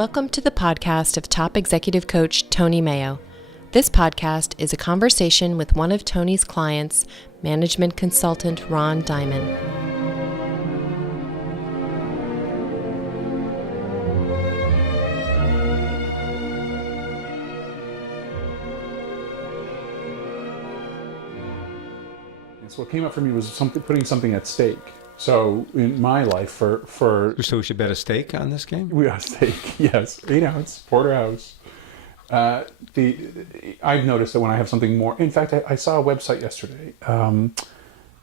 Welcome to the podcast of top executive coach Tony Mayo. This podcast is a conversation with one of Tony's clients, management consultant Ron Dimon. So what came up for me was putting something at stake. So in my life, for So we should bet a stake on this game? we got stake, yes, 8 ounce porterhouse. I've noticed that when I have something more. In fact, I saw a website yesterday. I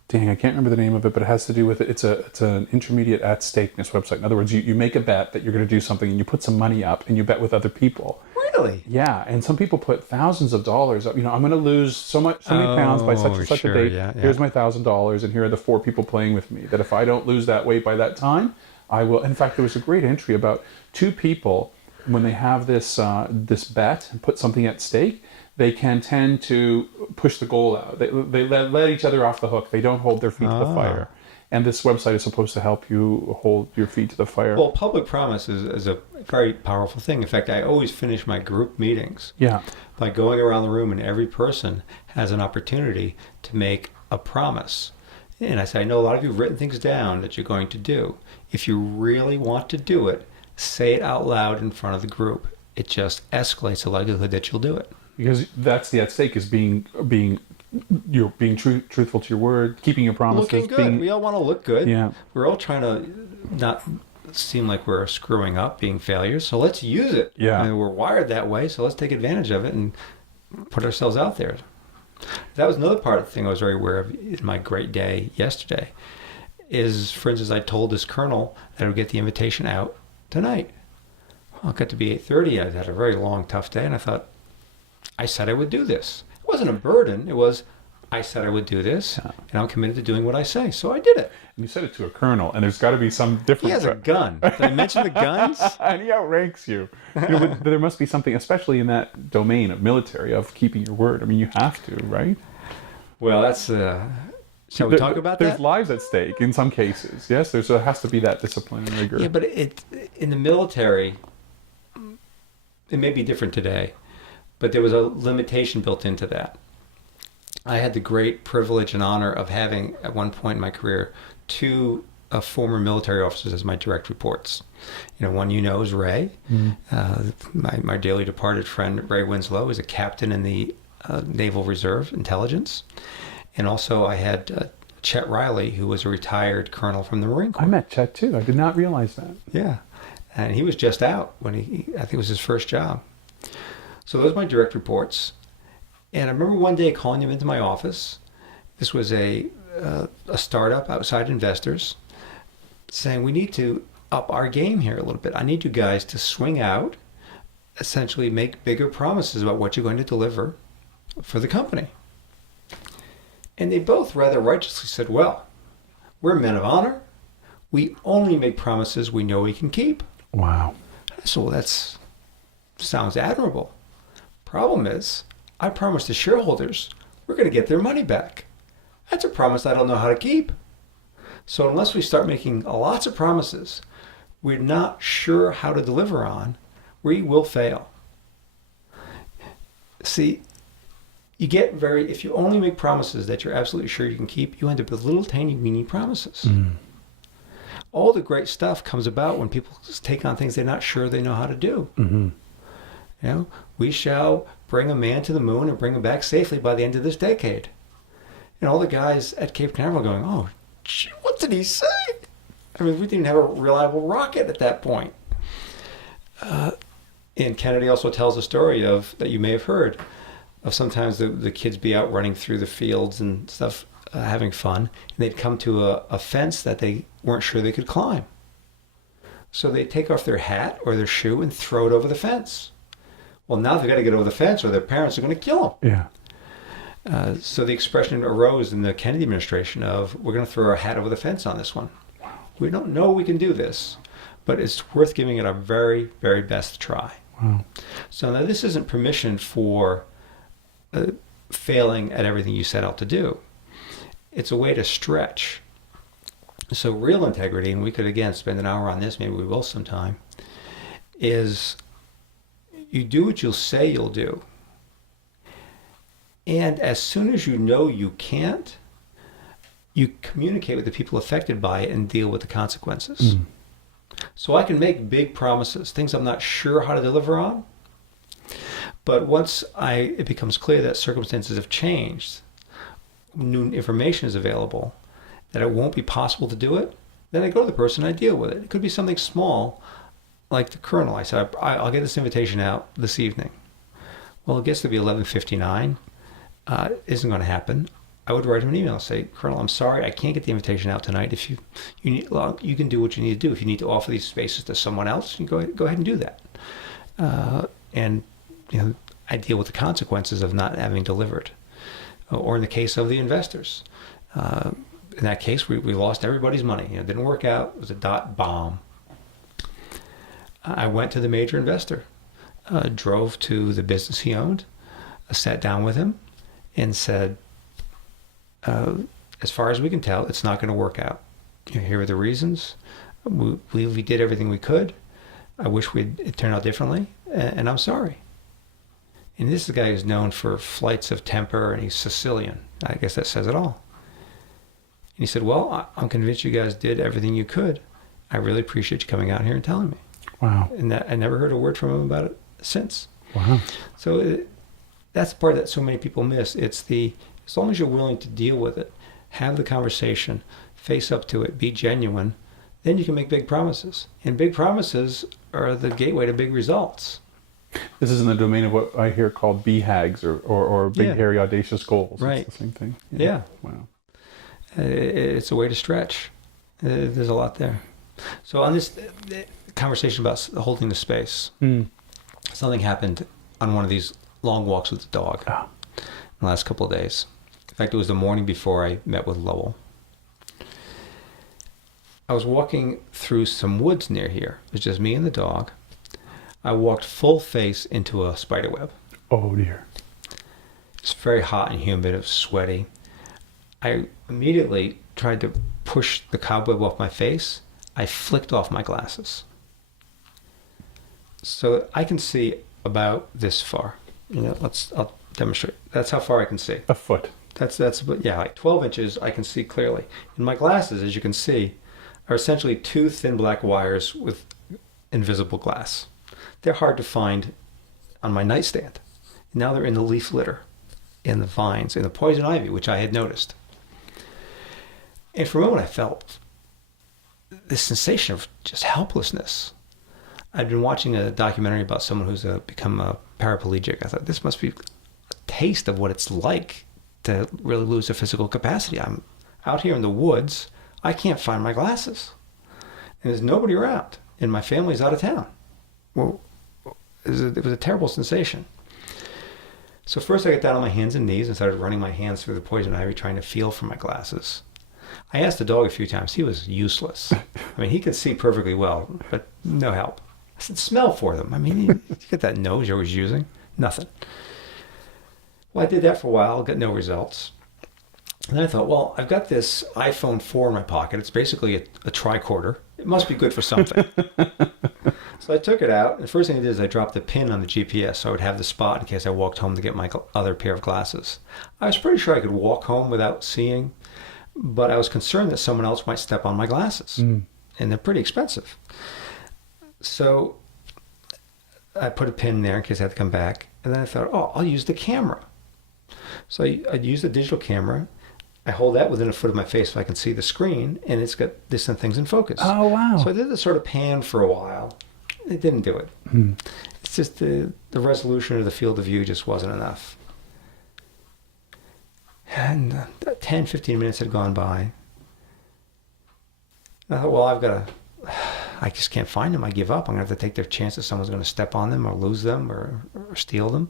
can't remember the name of it, but it has to do with it. It's an intermediate at stakeness website. In other words, you make a bet that you're going to do something, and you put some money up, and you bet with other people. Really? Yeah, and some people put thousands of dollars up. I'm going to lose so many pounds by such and such a date. Yeah. Here's my $1,000, and here are the 4 people playing with me. That if I don't lose that weight by that time, I will. In fact, there was a great entry about 2 people when they have this bet and put something at stake. They can tend to push the goal out. They let each other off the hook. They don't hold their feet to the fire. And this website is supposed to help you hold your feet to the fire. Well, public promise is a very powerful thing. In fact, I always finish my group meetings by going around the room, and every person has an opportunity to make a promise. And I say, I know a lot of you have written things down that you're going to do. If you really want to do it, say it out loud in front of the group. It just escalates the likelihood that you'll do it. Because that's the at stake is being truthful to your word, keeping your promises. Looking good. We all want to look good. Yeah. We're all trying to not seem like we're screwing up, being failures. So let's use it. Yeah. I mean, we're wired that way, so let's take advantage of it and put ourselves out there. That was another part of the thing I was very aware of in my great day yesterday. Is, for instance, I told this colonel that I would get the invitation out tonight. Well, it got to be 8:30. I had a very long, tough day, and I thought, I said I would do this. It wasn't a burden. It was, I said I would do this, and I'm committed to doing what I say. So I did it. And you said it to a colonel, and there's got to be some difference. He has a gun. Did I mention the guns? And he outranks you. But there must be something, especially in that domain of military, of keeping your word. I mean, you have to, right? Well, that's... shall we talk about that? There's lives at stake in some cases. Yes, there has to be that discipline and rigor. Yeah, but in the military, it may be different today, but there was a limitation built into that. I had the great privilege and honor of having, at one point in my career, 2 former military officers as my direct reports. One is Ray. Mm-hmm. My dearly departed friend, Ray Winslow, is a captain in the Naval Reserve Intelligence. And also I had Chet Riley, who was a retired colonel from the Marine Corps. I met Chet too. I did not realize that. Yeah. And he was just out when I think it was his first job. So those are my direct reports. And I remember one day calling him into my office. This was a startup, outside investors, saying, we need to up our game here a little bit. I need you guys to swing out, essentially make bigger promises about what you're going to deliver for the company. And they both rather righteously said, well, we're men of honor. We only make promises we know we can keep. Wow. So that sounds admirable. Problem is, I promised the shareholders we're going to get their money back. That's a promise I don't know how to keep. So unless we start making lots of promises we're not sure how to deliver on, we will fail. See, if you only make promises that you're absolutely sure you can keep, you end up with little tiny weeny promises. Mm. All the great stuff comes about when people take on things they're not sure they know how to do. Mm-hmm. We shall bring a man to the moon and bring him back safely by the end of this decade. And all the guys at Cape Canaveral going, oh, gee, what did he say? I mean, we didn't have a reliable rocket at that point. And Kennedy also tells a story that you may have heard of sometimes the kids be out running through the fields and stuff, having fun, and they'd come to a fence that they weren't sure they could climb. So they'd take off their hat or their shoe and throw it over the fence. Well, now they've got to get over the fence or their parents are going to kill them. Yeah. So the expression arose in the Kennedy administration of, we're going to throw our hat over the fence on this one. Wow. We don't know we can do this, but it's worth giving it our very, very best try. Wow. So now this isn't permission for failing at everything you set out to do. It's a way to stretch. So real integrity, and we could again spend an hour on this, maybe we will sometime, is you do what you'll say you'll do. And as soon as you know you can't, you communicate with the people affected by it and deal with the consequences. So I can make big promises, things I'm not sure how to deliver on. But once it becomes clear that circumstances have changed, new information is available, that it won't be possible to do it, then I go to the person and I deal with it. It could be something small, like the colonel. I said, I'll get this invitation out this evening. Well, it gets to be 11:59. Isn't going to happen. I would write him an email and say, Colonel, I'm sorry, I can't get the invitation out tonight. If you need, well, you can do what you need to do. If you need to offer these spaces to someone else, you go ahead and do that. And I deal with the consequences of not having delivered. Or in the case of the investors, in that case, we lost everybody's money. It didn't work out. It was a dot bomb. I went to the major investor, drove to the business he owned, sat down with him, and said, as far as we can tell, it's not going to work out. Here are the reasons. We did everything we could. I wish it turned out differently, and I'm sorry. And this is a guy who's known for flights of temper, and he's Sicilian. I guess that says it all. And he said, well, I'm convinced you guys did everything you could. I really appreciate you coming out here and telling me. Wow. And I never heard a word from him about it since. Wow. So that's the part that so many people miss. It's as long as you're willing to deal with it, have the conversation, face up to it, be genuine, then you can make big promises. And big promises are the gateway to big results. This is in the domain of what I hear called BHAGs or big, hairy, audacious goals. Right. It's the same thing. Yeah. Wow. It's a way to stretch. There's a lot there. So on this conversation about holding the space, something happened on one of these long walks with the dog in the last couple of days. In fact, it was the morning before I met with Lowell. I was walking through some woods near here. It was just me and the dog. I walked full face into a spider web. Oh, dear. It's very hot and humid. It was sweaty. I immediately tried to push the cobweb off my face. I flicked off my glasses. So I can see about this far. I'll demonstrate. That's how far I can see. A foot. That's like 12 inches I can see clearly. And my glasses, as you can see, are essentially two thin black wires with invisible glass. They're hard to find on my nightstand. Now they're in the leaf litter, in the vines, in the poison ivy, which I had noticed. And for a moment I felt this sensation of just helplessness. I'd been watching a documentary about someone who's become a paraplegic. I thought, this must be a taste of what it's like to really lose their physical capacity. I'm out here in the woods. I can't find my glasses. And there's nobody around. And my family's out of town. Well, it was a terrible sensation. So first I got down on my hands and knees and started running my hands through the poison ivy, trying to feel for my glasses. I asked the dog a few times. He was useless. I mean, he could see perfectly well, but no help. I said, smell for them. I mean, you get that nose you're always using. Nothing. Well, I did that for a while, got no results. And then I thought, well, I've got this iPhone 4 in my pocket. It's basically a tricorder. It must be good for something. So I took it out. And the first thing I did is I dropped the pin on the GPS so I would have the spot in case I walked home to get my other pair of glasses. I was pretty sure I could walk home without seeing, but I was concerned that someone else might step on my glasses. And they're pretty expensive. So I put a pin there in case I had to come back. And then I thought, I'll use the camera. So I'd use the digital camera. I hold that within a foot of my face so I can see the screen, and it's got distant things in focus. Oh, wow. So I did this sort of pan for a while. It didn't do it. It's just the resolution of the field of view just wasn't enough. And 10, 15 minutes had gone by. I thought, well, I just can't find them. I give up. I'm going to have to take their chances someone's going to step on them or lose them or steal them.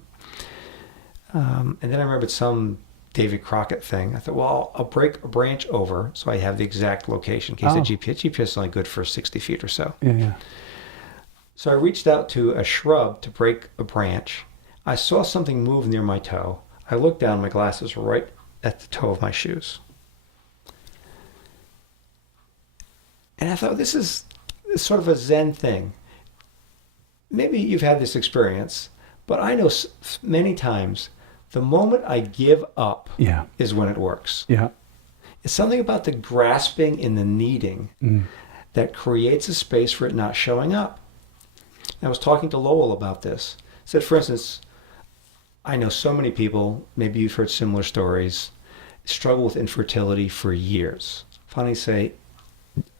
And then I remembered some David Crockett thing. I thought, well, I'll break a branch over so I have the exact location in case the GPS is only good for 60 feet or so. Yeah. So I reached out to a shrub to break a branch. I saw something move near my toe. I looked down, my glasses were right at the toe of my shoes. And I thought, this is sort of a Zen thing. maybe you've had this experience, but I know many times the moment I give up is when it works. Yeah. It's something about the grasping and the needing that creates a space for it not showing up. I was talking to Lowell about this. I said, for instance, I know so many people, maybe you've heard similar stories, struggle with infertility for years. Finally say,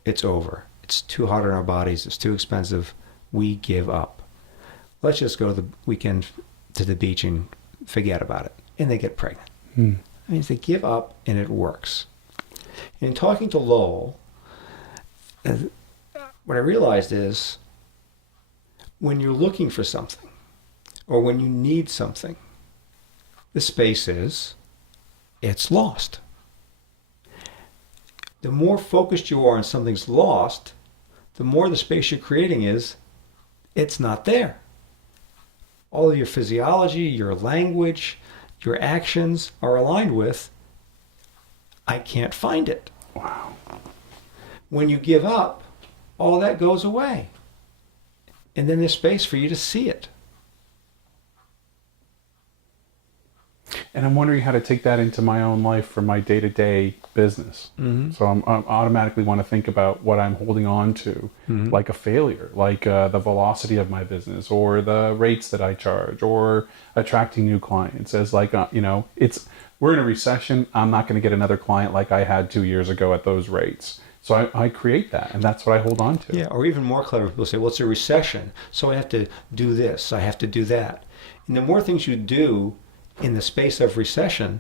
it's over. It's too hard on our bodies. It's too expensive. We give up. Let's just go the weekend to the beach and forget about it. And they get pregnant. That means they give up and it works. In talking to Lowell, what I realized is when you're looking for something or when you need something, the space is, it's lost. The more focused you are on something's lost, the more the space you're creating is, it's not there. All of your physiology, your language, your actions are aligned with, I can't find it. Wow. When you give up, all that goes away. And then there's space for you to see it. And I'm wondering how to take that into my own life for my day-to-day business. So I'm automatically want to think about what I'm holding on to, like a failure, like the velocity of my business, or the rates that I charge, or attracting new clients. As like we're in a recession. I'm not going to get another client like I had 2 years ago at those rates. So I create that, and that's what I hold on to. Yeah, or even more clever people say, well, it's a recession, so I have to do this, I have to do that. And the more things you do in the space of recession,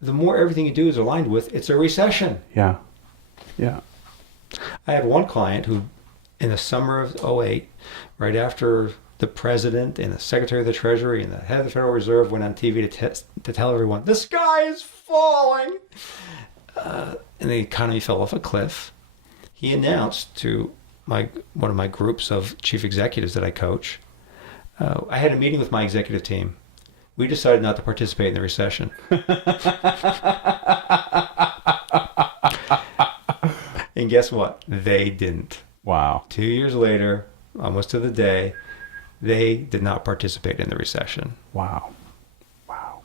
the more everything you do is aligned with, it's a recession. Yeah. Yeah. I had one client who, in the summer of '08, right after the president and the secretary of the Treasury and the head of the Federal Reserve went on TV to tell everyone, the sky is falling, and the economy fell off a cliff, he announced to one of my groups of chief executives that I coach, I had a meeting with my executive team. We decided not to participate in the recession. And guess what? They didn't. Wow. 2 years later, almost to the day, they did not participate in the recession. Wow. Wow.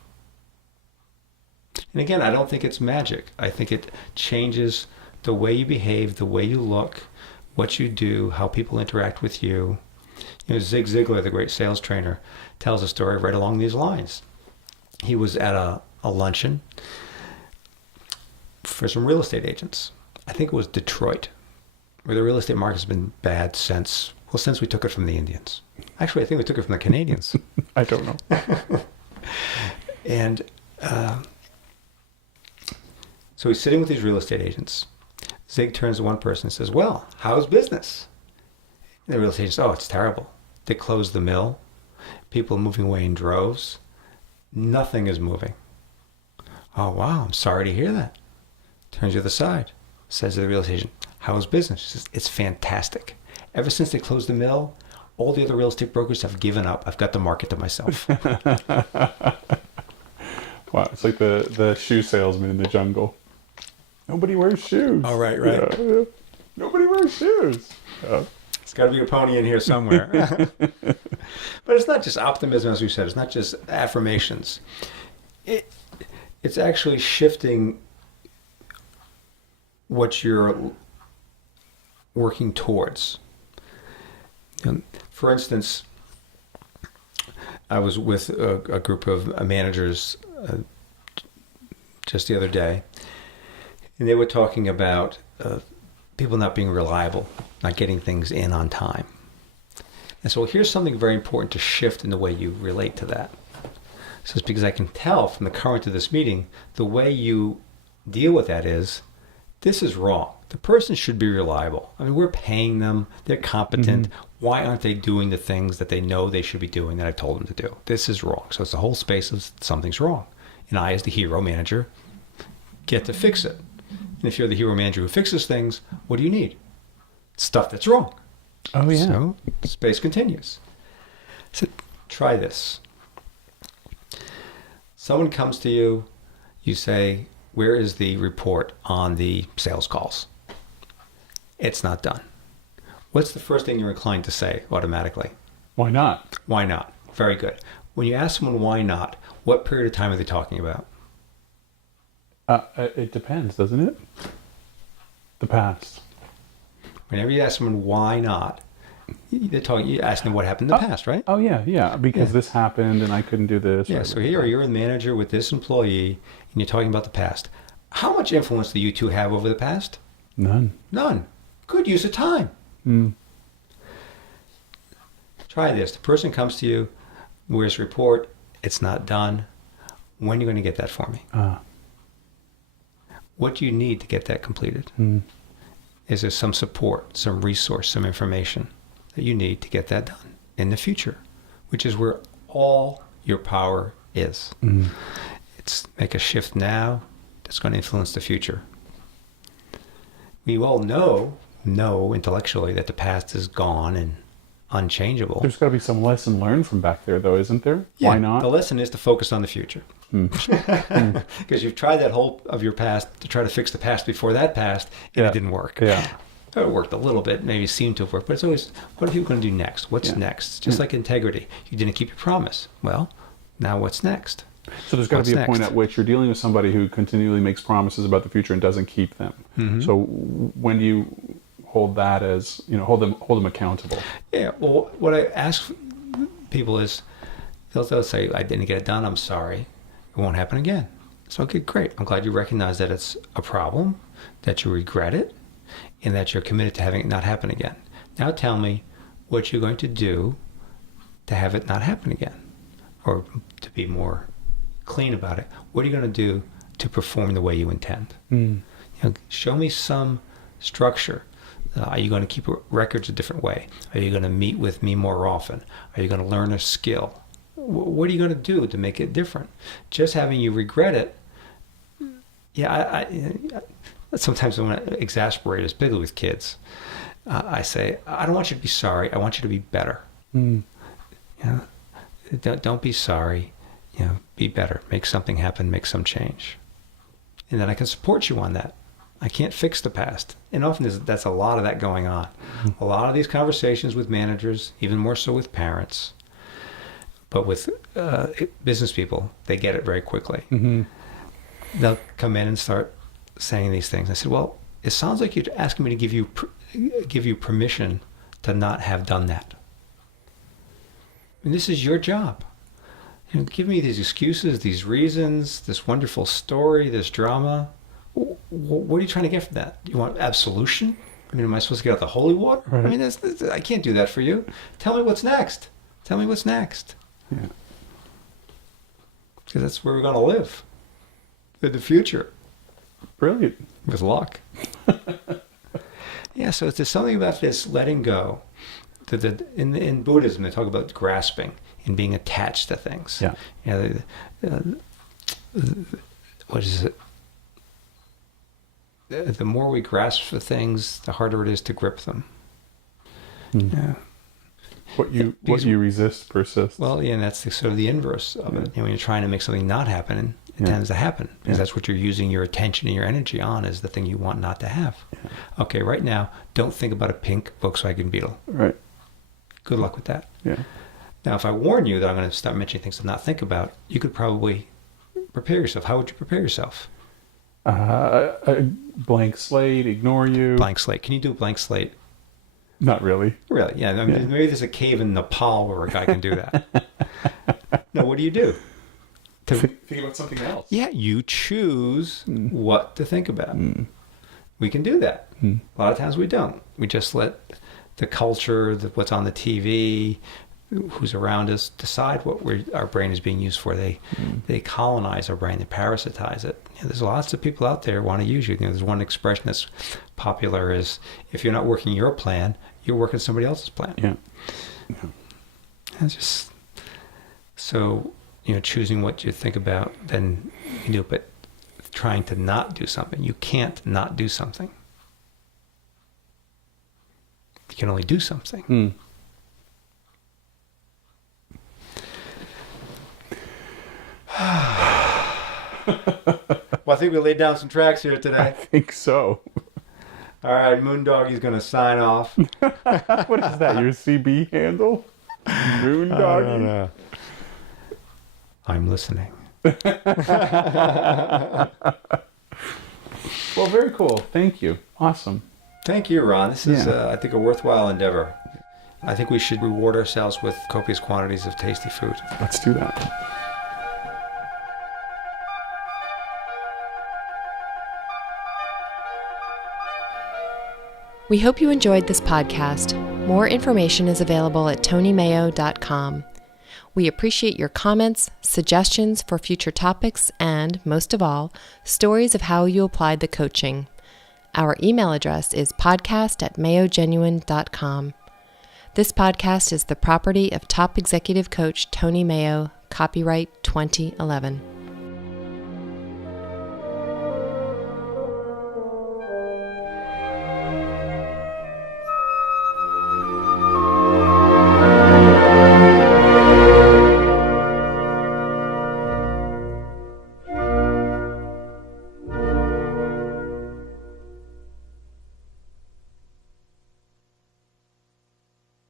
And again, I don't think it's magic. I think it changes the way you behave, the way you look, what you do, how people interact with you. Zig Ziglar, the great sales trainer, tells a story right along these lines. He was at a luncheon for some real estate agents. I think it was Detroit, where the real estate market has been bad since we took it from the Indians. Actually, I think we took it from the Canadians. I don't know. And so he's sitting with these real estate agents. Zig turns to one person and says, well, how's business? And the real estate agent says, oh, it's terrible. They closed the mill. People are moving away in droves. Nothing is moving. Oh, wow, I'm sorry to hear that. Turns to the other side. Says to the real estate agent, how's business? She says, it's fantastic. Ever since they closed the mill, all the other real estate brokers have given up. I've got the market to myself. Wow, it's like the shoe salesman in the jungle. Nobody wears shoes. Oh, right. Yeah. Nobody wears shoes. Yeah. It's got to be a pony in here somewhere. But it's not just optimism, as we said. It's not just affirmations. It's actually shifting what you're working towards. For instance, I was with a group of managers just the other day, and they were talking about people not being reliable, not getting things in on time. And so here's something very important to shift in the way you relate to that. So it's because I can tell from the current of this meeting, the way you deal with that is, this is wrong. The person should be reliable. I mean, we're paying them. They're competent. Mm-hmm. Why aren't they doing the things that they know they should be doing that I've told them to do? This is wrong. So it's the whole space of something's wrong. And I, as the hero manager, get to fix it. And if you're the hero manager who fixes things, what do you need? Stuff that's wrong. Oh, yeah. So space continues. So try this. Someone comes to you, you say, where is the report on the sales calls? It's not done. What's the first thing you're inclined to say automatically? Why not? Why not? Very good. When you ask someone why not, what period of time are they talking about? It depends, doesn't it? The past. Whenever you ask someone why not, you're asking them what happened in the past, right? Oh, yeah. Because this happened and I couldn't do this. Yeah, so here you're a manager with this employee and you're talking about the past. How much influence do you two have over the past? None. Good use of time. Try this. The person comes to you, where's the report? It's not done. When are you going to get that for me? What do you need to get that completed? Is there some support, some resource, some information that you need to get that done in the future? Which is where all your power is. It's make a shift now that's going to influence the future. We all know intellectually that the past is gone and unchangeable. There's got to be some lesson learned from back there, though, isn't there? Yeah, Why not? The lesson is to focus on the future. Because you've tried that whole of your past to try to fix the past before that past, and it didn't work. Yeah. It worked a little bit, maybe seemed to have worked, but it's always, what are people going to do next? What's next? Just like integrity. You didn't keep your promise. Well, now what's next? So there's got to be a point at which you're dealing with somebody who continually makes promises about the future and doesn't keep them. So when do you hold that as, hold them accountable? Yeah. Well, what I ask people is, they'll say, I didn't get it done. I'm sorry. It won't happen again. So, okay, great. I'm glad you recognize that it's a problem, that you regret it, and that you're committed to having it not happen again. Now tell me what you're going to do to have it not happen again, or to be more clean about it. What are you going to do to perform the way you intend? Show me some structure. Are you going to keep records a different way? Are you going to meet with me more often? Are you going to learn a skill? What are you going to do to make it different? Just having you regret it, I sometimes I want to exasperate, especially with kids. I say, I don't want you to be sorry. I want you to be better. Don't be sorry. Be better. Make something happen. Make some change. And then I can support you on that. I can't fix the past. And often that's a lot of that going on. A lot of these conversations with managers, even more so with parents, but with business people, they get it very quickly. They'll come in and start saying these things. I said, well, it sounds like you're asking me to give you permission to not have done that. And this is your job. Give me these excuses, these reasons, this wonderful story, this drama. What are you trying to get from that? You want absolution? I mean, am I supposed to get out the holy water? Right. I mean, I can't do that for you. Tell me what's next. Tell me what's next. Yeah. Because that's where we're going to live in the future. Brilliant. With luck. So there's something about this letting go. In Buddhism, they talk about grasping and being attached to things. Yeah. What is it? The more we grasp for things, the harder it is to grip them. Yeah. What you resist persists. Well, and that's sort of the inverse of it. When you're trying to make something not happen, it tends to happen because that's what you're using your attention and your energy on, is the thing you want not to have. Okay, right now, don't think about a pink Volkswagen Beetle. Right. Good luck with that. Yeah. Now, if I warn you that I'm going to start mentioning things to not think about, you could probably prepare yourself. How would you prepare yourself? A blank slate, ignore you. Blank slate. Can you do a blank slate? Not really. Really? Yeah. I mean, maybe there's a cave in Nepal where a guy can do that. No, what do you do? Think about something else. Yeah, you choose what to think about. We can do that. A lot of times we don't. We just let the culture, what's on the TV, who's around us, decide what our brain is being used for. They colonize our brain, they parasitize it. There's lots of people out there who want to use you. There's one expression that's popular is, if you're not working your plan, you're working somebody else's plan. Yeah. It's just so, choosing what you think about, then you can do it. But trying to not do something, you can't not do something. You can only do something. Well, I think we laid down some tracks here today. I think so. All right, Moondoggy's going to sign off. What is that, your CB handle? Moondoggy. I'm listening. Well, very cool. Thank you. Awesome. Thank you, Ron. This is, I think, a worthwhile endeavor. I think we should reward ourselves with copious quantities of tasty food. Let's do that. We hope you enjoyed this podcast. More information is available at tonymayo.com. We appreciate your comments, suggestions for future topics, and, most of all, stories of how you applied the coaching. Our email address is podcast@mayogenuine.com. This podcast is the property of top executive coach Tony Mayo, copyright 2011.